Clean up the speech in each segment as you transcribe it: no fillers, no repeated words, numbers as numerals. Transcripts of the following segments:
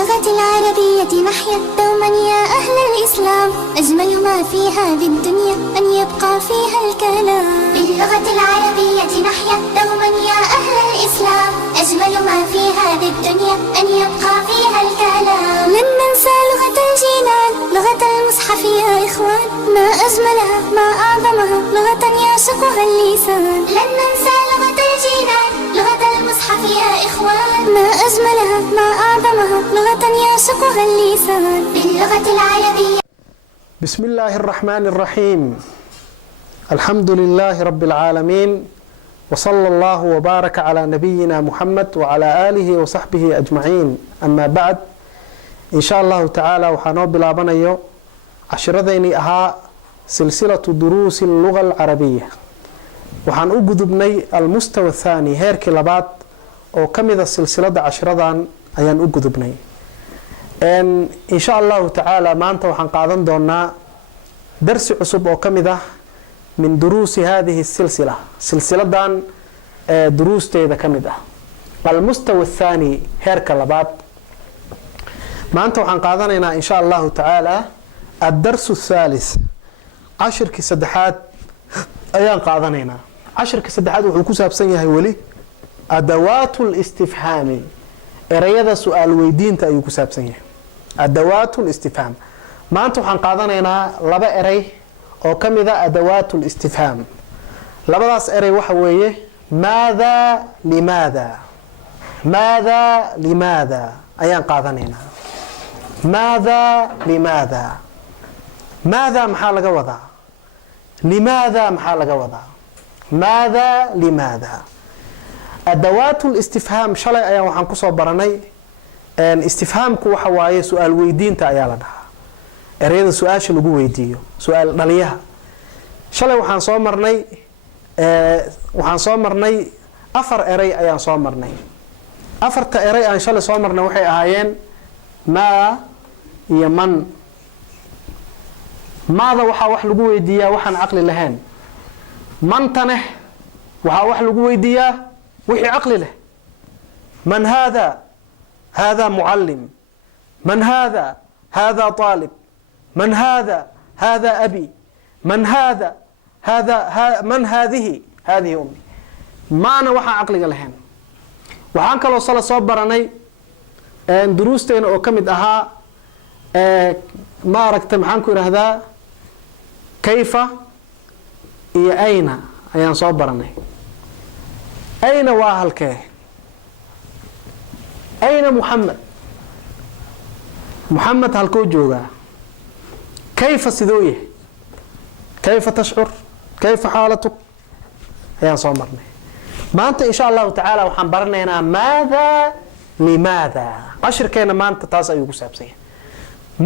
باللغة العربية نحيا دوما يا أهل الإسلام، أجمل ما في هذه الدنيا أن يبقى فيها الكلام. باللغة العربية نحيا دوما يا أهل الإسلام، أجمل ما في هذه الدنيا أن يبقى فيها الكلام. لن ننسى لغة الجيلان، لغة المصحف يا إخوان، ما أجملها ما أعظمها، لغة يعشقها اللسان. لن ننسى لغة الجيلان، لغة المصحف يا إخوان، ما أجملها ما أعظمها، لغة يعشقها اللسان. باللغة العربية. بسم الله الرحمن الرحيم. الحمد لله رب العالمين، وصلى الله وبارك على نبينا محمد وعلى آله وصحبه أجمعين. أما بعد، إن شاء الله تعالى وحانو بلابنايو عشرتيني أها سلسلة دروس اللغة العربية. waxaan u gudubnay almustawa thani heerkii labaad oo ka mid ah silsilada cashiradan ayaan u gudubnay. insha Allah ta'ala maanta waxaan qaadan doonaa darsi cusub oo ka mid ah min duruusi hadhihi silsila, silsiladan duruusteeda ka mid ah almustawa thani heerka labaad. maanta waxaan qaadanaynaa insha Allah ta'ala ad-darsu thalith, cashirkii saddexaad ayaan qaadanaynaa. cashirka saddexaad wuxuu ku saabsan yahay wali adawaatul istifhaami, erayada su'aal weydiinta ayuu ku saabsan yahay. adawaatul istifhaam, maanta waxaan qaadanaynaa laba eray oo ka mid ah adawaatul istifhaam. labadaas eray waxa weeye maada limaada, maada limaada ayaan qaadanaynaa. maada limaada, maada maxaa laga wadaa, limaada maxaa laga wadaa, ماذا لماذا. أدوات الاستفهام شلay ayaan waxaan ku soo baranay istifhaamku waxa waaye su'aal weydiinta ayaa la dhahaa, ereyada su'aasha lagu weydiiyo, su'aal dhaliyaha. shalay waxaan soo marnay afar eray ayaan soo marnay. afarta eray aan shalay soo marnay waxay ahaayeen maa iyo man. maada waxaa wax lagu weydiiyaa waxaan caqli lahayn, mantane waxaa wax lagu weydiiyaa wixii caqli leh. man hada, hada mucallim. man hada, hada طaalib. man hada, hada abi. man hada, hada man hadihi, hadihi ummi. maana waxaan caqliga lahayn. waxaan kaloo sala soo baranay duruusteena oo ka mid ahaa maaragta maxaan ku idhaahdaa kayfa iyo ayna ayaan soo baranay. ayna waa halkee, ayna muxamed, muxamed halkuu joogaa. kayfa sidoo yahay, kayfa tashcur, kayfa xaalatuk ayaan soo marnay. maanta insha allahu tacaala waxaan baranaynaa maada limaada. cashirkeena maanta taas ayuu ku saabsan yahay.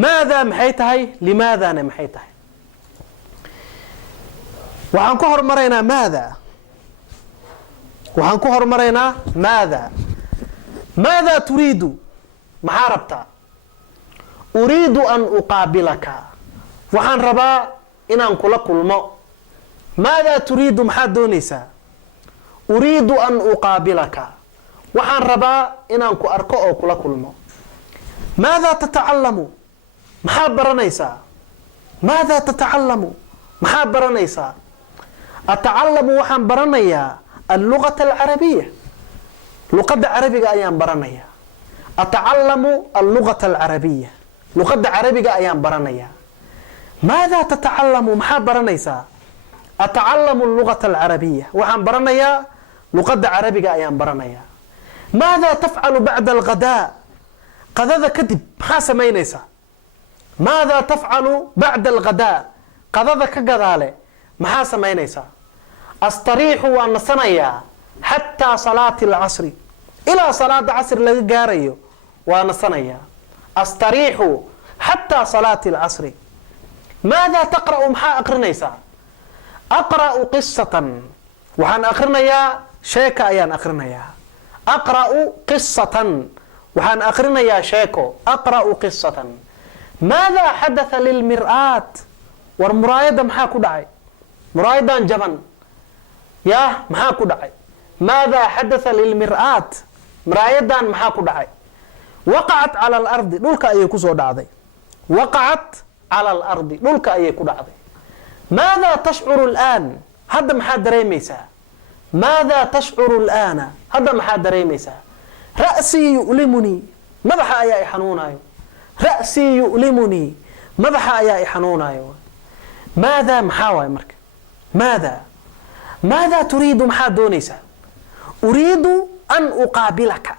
maada maxay tahay, limaadana maxay tahay. waxaan ku hormaraynaa maada, waxaan ku hormaraynaa maada. maada turiidu, maxaa rabtaa. uriidu an uqaabilaka, waxaan rabaa inaan kula kulmo. maada turiidu, maxaad doonaysaa. uriidu an uqaabilaka, waxaan rabaa inaan ku arko oo kula kulmo. maada tatacallamu, maxaa baranaysaa. maada tatacallamu, maxaa baranaysaa. أتعلم وحن برنيا اللغة العربية، لغة عربية أيام برنيا. أتعلم اللغة العربية، لغة عربية أيام برنيا. ماذا تتعلم، محا برنيسا. أتعلم اللغة العربية وحن برنيا لغة عربية أيام برنيا. ماذا تفعل بعد الغداء، قذا كذب محا سمينيسا. ماذا تفعل بعد الغداء، قذا كقذالي maxaa samaynaysaa. astariixu waa nasanayaa xataa salaati alcasri, ilaa salaada casri laga gaarayo waa nasanayaa. astariixu xataa salaati alcasri. maadaa taqra'u, maxaa aqrinaysaa. aqra'u qisatan, waxaan aqrinayaa sheeka ayaan aqrinayaa. aqra'u qisatan, waxaan aqrinayaa sheeko. aqra'u qisatan. maadaa xadatha lilmir'aat, war muraayadda maxaa ku dhacay. muraayadan jaban yaa maxaa ku dhacay. maadaa xadatha lilmir'aat, muraayadan maxaa ku dhacay. waqacat cala alardi dhulka ayay kusoo dhacday waqacat cala alardi dhulka ayay ku dhacday maadaa tashcuru al'aan hadda maxaad dareemaysaa maadaa tashcuru al'aana hadda maxaad dareemaysaa ra'sii yu'limunii madaxa ayaa i xanuunaayo ra'sii yu'limunii madaxa ayaa i xanuunaayo maadaa maxaa waay marka maadaa turiidu maxaad doonaysaa uriidu an uqaabilaka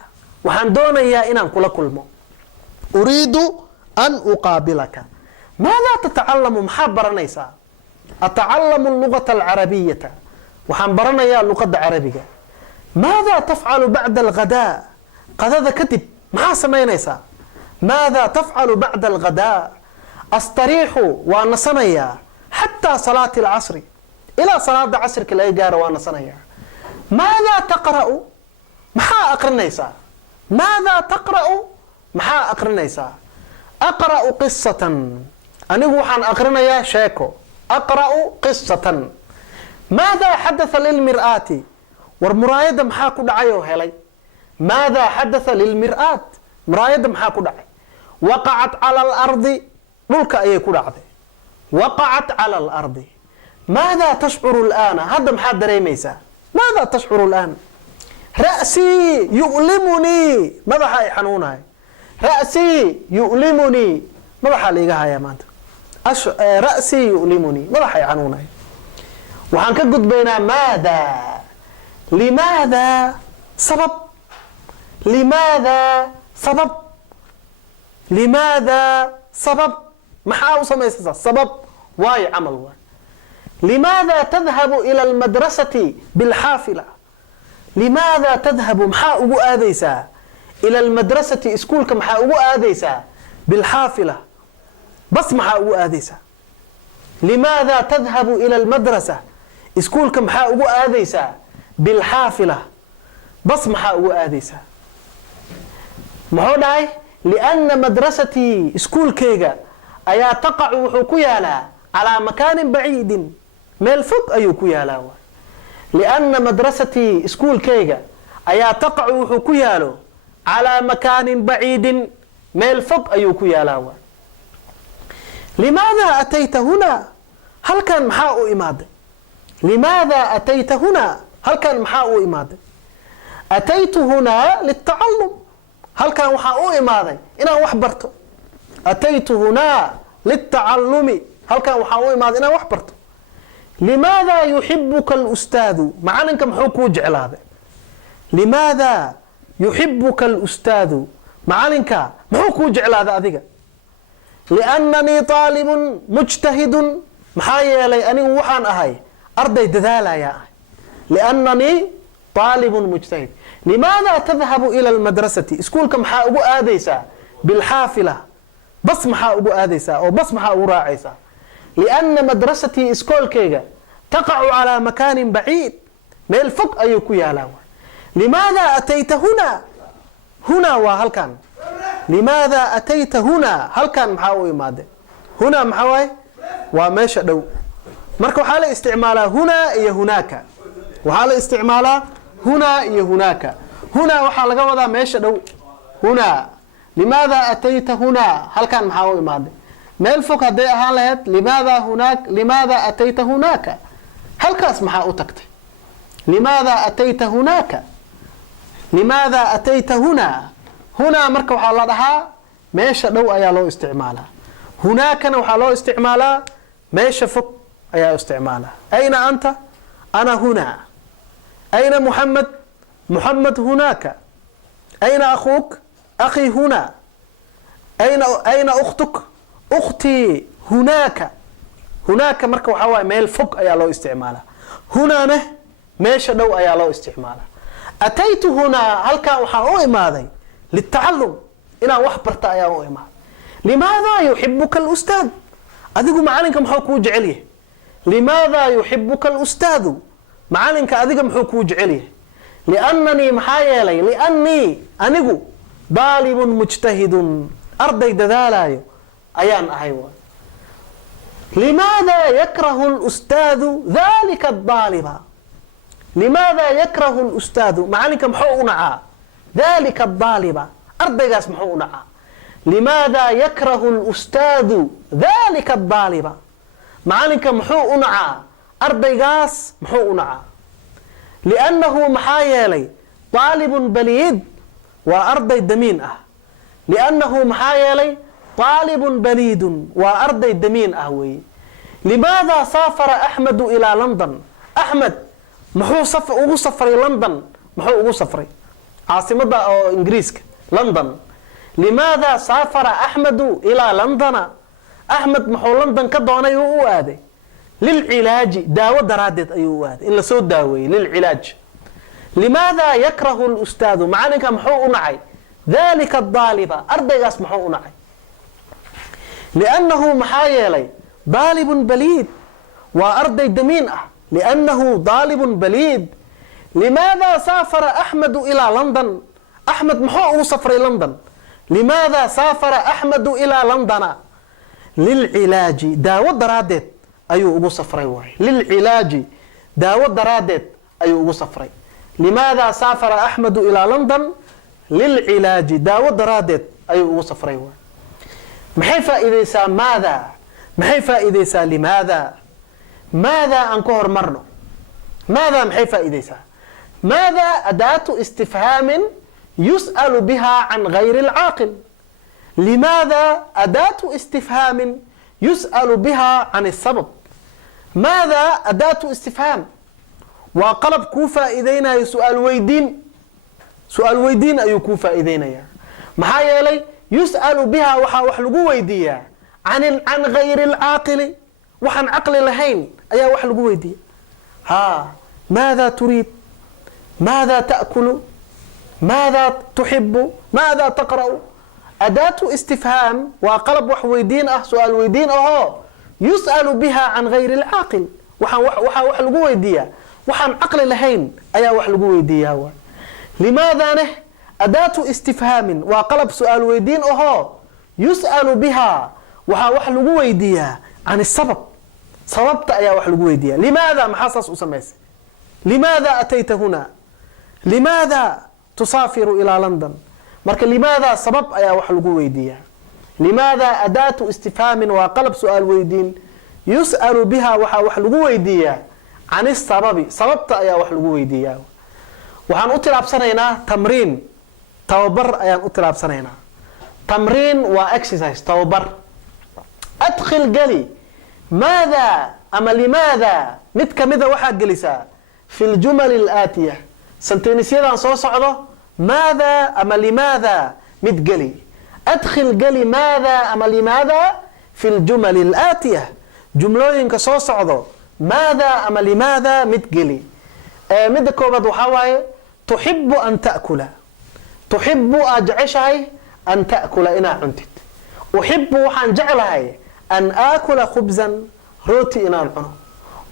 waxaan doonayaa inaan kula kulmo uriidu an uqaabilaka maadaa tatacalamu maxaad baranaysaa atacallamu allugata alcarabiyata waxaan baranayaa luqadda carabiga maadaa tafcalu bacda alghadaa qadada kadib maxaa samaynaysaa maadaa tafcalu bacda alghadaa astariixu waa nasanayaa xataa salaati alcasri ilaa salaada casrika laga gaaro waa nasanayaa maadaa taqra'u maxaa aqrinaysaa maadaa taqra'u maxaa aqrinaysaa aqra'u qisatan anigu waxaan aqrinayaa sheeko aqra'u qisatan maadaa xadatha lilmir'aati war muraayadda maxaa ku dhacay oo helay maadaa xadatha lilmir'aat muraayadda maxaa ku dhacay waqacat cala alardi dhulka ayay ku dhacday waqacat cala alardi maadaa tashcuru al'aana hadda maxaad dareemaysaa maadaa tashcuru al'aan ra'sii yu'limunii madaxa ay xanuunahay ra'sii yu'limunii madaxaa laiga hayaa maanta ra'sii yu'limunii madaxa ay xanuunahay waxaan ka gudbaynaa maadaa limaadaa sabab limaadaa sabab limaadaa sabab maxaa u samaysaysaa sabab waayo camal waay لماذا تذهب إلى المدرسة بالحافلة لماذا تذهب محا أبو آذيسا إلى المدرسة إسكولك محا أبو آذيسا بالحافلة بس محا أبو آذيسا لماذا تذهب إلى المدرسة إسكولك محا أبو آذيسا بالحافلة بس محا أبو آذيسا محو لأن مدرستي إسكول كيغا أيا تقع وحكويالا على مكان بعيد meel fog ayuu ku yaalaa waay lianna madrasatii iskuulkayga ayaa taqacu wuxuu ku yaalo calaa makaanin baciidin meel fog ayuu ku yaalaa waay limaadaa atayta hunaa halkan maxaa u imaaday limaadaa atayta hunaa halkan maxaa u imaaday ataytu hunaa litacallum halkan waxaa u imaaday inaan wax barto ataytu hunaa litacallumi halkan waxaa u imaaday inaan wax barto لماذا يحبك الأستاذ معلنك محوكو جعل هذا لماذا يحبك الأستاذ معلنك محوكو جعل هذا أذيك لأنني طالب مجتهد محايا لي أني وحان أهي أرضي دذالا يا أهي لأنني طالب مجتهد لماذا تذهب إلى المدرسة اسكولك محا أبو آديسا بالحافلة بس محا أبو آديسا أو بس محا أبو راعيسا لأن مدرستي إسكول كيغا تقع على مكان بعيد ميل فوق أيوكو يالاوا لماذا أتيت هنا هنا وهل كان لماذا أتيت هنا هل كان محاوي ماذا هنا محاوي وماشا دو مركو حالة استعمالها هنا إيا هناك وحالة استعمالها هنا إيا هناك هنا وحالة قوضا ماشا دو هنا لماذا أتيت هنا هل كان محاوي ماذا meel fog hadday ahaan lahayd limaada atayta hunaaka halkaas maxaa u tagtay limaada atayta hunaaka limaada atayta hunaa hunaa marka waxaa la dhahaa meesha dhow ayaa loo isticmaalaa hunaakana waxaa loo isticmaalaa meesha fog ayaa isticmaalaa ayna anta ana hunaa ayna muxamed hunaaka ayna akhuuk akhii hunaa ayna ukhtuk أختي هناك هناك مركب وحواي ميل فوق أيا لو استعمالها هنا نه ماشى دو أيا لو استعمالها أتيت هنا هل كان وحاوي ماذا للتعلم إنا وحبرت أيا ماذا لماذا يحبك الأستاذ أذيقوا معالنك محوكو جعليه لماذا يحبك الأستاذ معالنك أذيقوا محوكو جعليه لأنني محايا لي لأني أنيقوا طالب مجتهد أرضي دذالاي أيان أهيوان لماذا يكره الأستاذ ذلك الطالب لماذا يكره الأستاذ معلنك محونا ذلك الطالب ardaygaas muxuu u nacaa limaada yakrahu اlustaadu dalika الdaaliba macalinka muxuu u nacaa ardaygaas muxuu u nacaa liannahu maxaa yeelay طaalibun baliid waa arday damiin ah liannahu maxaa yeelay طaalibun baliidun waa arday damiin ah weeye limaada saafara axmedu ilaa london axmed muxuu ugu safray london muxuu ugu safray caasimada oo ingiriiska london limaada saafara axmedu ilaa londona axmed muxuu london ka doonay uu u aaday lilcilaaji daawo daraaddeed ayuu u aaday in lasoo daaweeyey lilcilaaj limaada yakrahu lustaadu macalinka muxuu u nacay dalika daaliba ardaygaas muxuu u nacay liannahu maxaa yeelay daalibun baliid waa arday damiin ah liannahu daalibun baliid limaada saafara axmedu ilaa london axmed muxuu ugu safray london limaada saafara axmedu ilaa londona lilcilaaji daawo daraaddeed ayuu ugu safray waay lilcilaaji daawo daraaddeed ayuu ugu safray limaada saafara axmedu ilaa london lilcilaaji daawo daraaddeed ayuu ugu safray waay maxay faa'iideysaa maada maxay faa'iideysaa limaada maada aan ka hormarno maada maxay faa'iideysaa maada adaatu istifhaamin yus'alu biha can gayri alcaaqil limaada adaatu istifhaamin yus'alu biha can الsabab maada adaatu istifhaam waa qalab kuu faa'iideynayo su-aal weydiin ayuu kuu faa'iideynaya maxaa yeelay yus'alu biha waxaa wax lagu weydiiyaa can gayri alcaaqili waxaan caqli lahayn ayaa wax lagu weydiiya maada turiid maada ta'kulu maada tuxibu maada taqra'u adaatu istifhaam waa qalab wax weydiin ah su-aal weydiin ahoo yus'alu biha can gayri alcaaqil waxaa wax lagu weydiiyaa waxaan caqli lahayn ayaa wax lagu weydiiyaa limaadane adaatu istifhaamin waa qalab su-aal weydiin ahoo yus'alu biha waxaa wax lagu weydiiyaa can sabab sababta ayaa wax lagu weydiiya limaada maxaa saas u samaysay limaada atayta huna limaada tusaafiru ilaa london marka limaada sabab ayaa wax lagu weydiiyaa limaada adaatu istifhaamin waa qalab su-aal weydiin yus'alu biha waxaa wax lagu weydiiyaa can isababi sababta ayaa wax lagu weydiiyaa waxaan u tilaabsanaynaa tamriin tababar ayaan u tilaabsanaynaa tamriin waa exercise tababar adkhil geli maada ama limaada mid kamida waxaa gelisaa fi ljumali alaatiya sentenisyadan soo socdo maada ama limaada mid geli adkhil geli maada ama limaada fi ljumali alaatiya jumlooyinka soo socdo maada ama limaada mid geli midda koobaad waxaa waaye tuxibu an ta'kula tuxibu aad jeceshahay an ta'kula inaa cuntid uxibu waxaan jeclahay an aakula khubzan rooti inaan cuno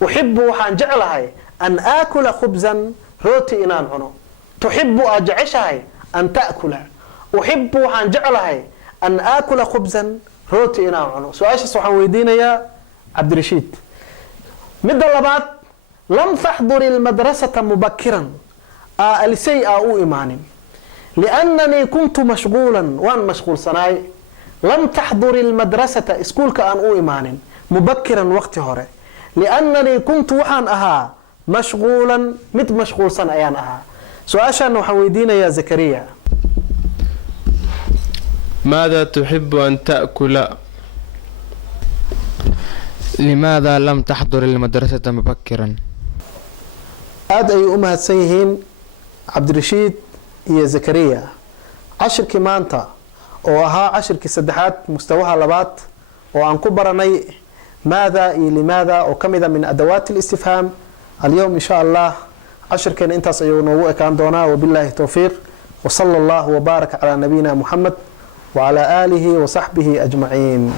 uxibu waxaan jeclahay an aakula khubzan rooti inaan cuno tuxibu aad jeceshahay an ta'kula uxibu waxaan jeclahay an aakula khubzan rooti inaan cuno su-aashaas waxaan weydiinayaa cabdirashiid midda labaad lam taxduri lmadrasata mubakiran alisay aa u imaanin liannanii kuntu mashquulan waan mashquulsanaay lam taxduri lmadrasata iskuulka aan u imaanin mubakiran waqti hore liannanii kuntu waxaan ahaa mashquulan mid mashquulsan ayaan ahaa su-aashaana waxaan weydiinayaa zakariya maada tuxibu an ta'kula limaada lam taxdur ilmadrasata mubakiran aada ayay u mahadsan yihiin cabdirashiid iyo zakariya cashirkii maanta oo ahaa cashirkii saddexaad mustawaha labaad oo aan ku baranay maada iyo limaada oo ka mid a min adawaati اlistifhaam alyowm in sha allah cashirkeena intaas ayuu noogu ekaan doonaa wabillahi towfiiq wsala allahu wbaaraka calaa nabiyina muxamed wcalaa aalihi wasaxbihi ajmaciin